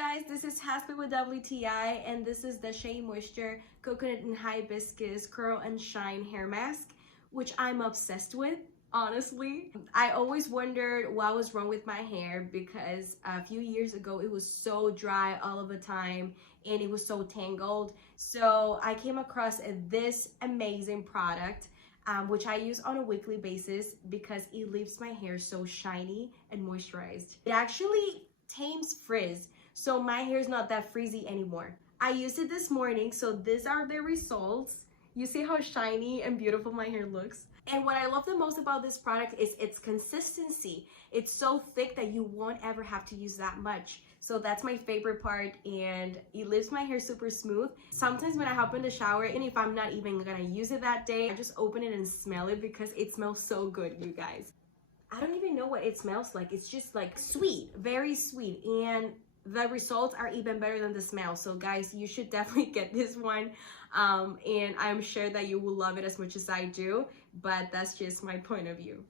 guys, this is Haspe with WTI, and this is the SheaMoisture Coconut and Hibiscus Curl and Shine Hair Mask, which I'm obsessed with, honestly. I always wondered what was wrong with my hair because a few years ago it was so dry all of the time and it was so tangled. So I came across this amazing product which I use on a weekly basis because it leaves my hair so shiny and moisturized. It actually tames frizz, so my hair is not that frizzy anymore. I used it this morning, so these are the results. You see how shiny and beautiful my hair looks? And what I love the most about this product is its consistency. It's so thick that you won't ever have to use that much. So that's my favorite part, and it leaves my hair super smooth. Sometimes when I hop in the shower, and if I'm not even gonna use it that day, I just open it and smell it because it smells so good, you guys. I don't even know what it smells like. It's just like sweet, very sweet, and the results are even better than the smell. So guys, you should definitely get this one, and I'm sure that you will love it as much as I do, but that's just my point of view.